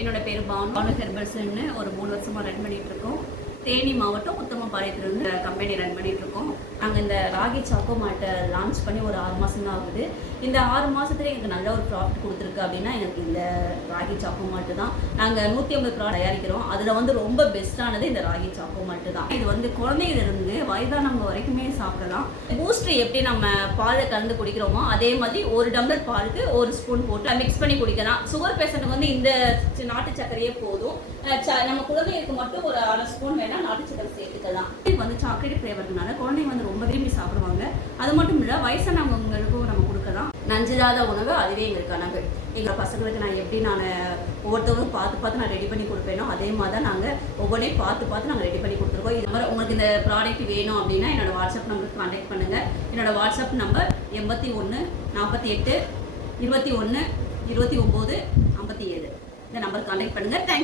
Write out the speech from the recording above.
என்னோட பேர் பானு ஹெர்பல்ஸ்ன்னு ஒரு 3 வருஷமாக ரன் பண்ணிகிட்டு இருக்கோம். தேனி மாவட்டம் உத்தமபாளையத்துலேருந்து கம்பெனி ரன் பண்ணிகிட்டு இருக்கோம். நாங்கள் இந்த ராகி சாக்கோ மாட்டை லான்ச் பண்ணி ஒரு 6 மாதம் தான் ஆகுது. இந்த 6 மாதத்துல எனக்கு நல்ல ஒரு ப்ராஃபிட் கொடுத்துருக்கு அப்படின்னா எனக்கு இந்த ராகி சாக்கோ மாட்டு தான். நாங்கள் 150 ப்ராடக்ட் தயாரிக்கிறோம். அதில் ரொம்ப பெஸ்ட்டானது இந்த ராகி சாக்கோ மாட்டு தான். இது குழந்தையிலிருந்து வயதானவங்க வரைக்குமே சாப்பிடலாம். பூஸ்டர் எப்படி நம்ம பாலை கலந்து குடிக்கிறோமோ அதே மாதிரி ஒரு டம்ளர் பாலுக்கு 1 ஸ்பூன் போட்டு மிக்ஸ் பண்ணி குடிக்கலாம். சுகர் பேஷண்ட்டுக்கு இந்த நாட்டு சர்க்கரையே போதும். நம்ம குழந்தைகளுக்கு மட்டும் ஒரு 1/2 ஸ்பூன் வேணா நாட்டு சக்கரை சேர்த்துக்கலாம். இது சாக்லேட் ஃப்ளேவர்னால குழந்தைங்க ரொம்ப விரும்பி சாப்பிடுவாங்க. அது மட்டும் இல்லை, வயசானவங்களுக்கும் நம்ம கொடுக்கலாம். நஞ்சில்லாத உணவு அதுவே எங்களுக்கு கனவு. எங்கள் பசங்களுக்கு நான் எப்படி ஒவ்வொருத்தவங்களும் பார்த்து நான் ரெடி பண்ணி கொடுப்பேனோ அதே மாதிரி தான் நாங்கள் ஒவ்வொன்றையும் பார்த்து நாங்கள் ரெடி பண்ணி கொடுத்துருக்கோம். இது மாதிரி உங்களுக்கு இந்த ப்ராடக்ட் வேணும் அப்படின்னா என்னோட வாட்ஸ்அப் நம்பருக்கு கான்டாக்ட் பண்ணுங்கள். என்னோட வாட்ஸ்அப் நம்பர் 81 48 21 29 57. இந்த நம்பருக்கு கான்டாக்ட் பண்ணுங்கள். தேங்க்யூ.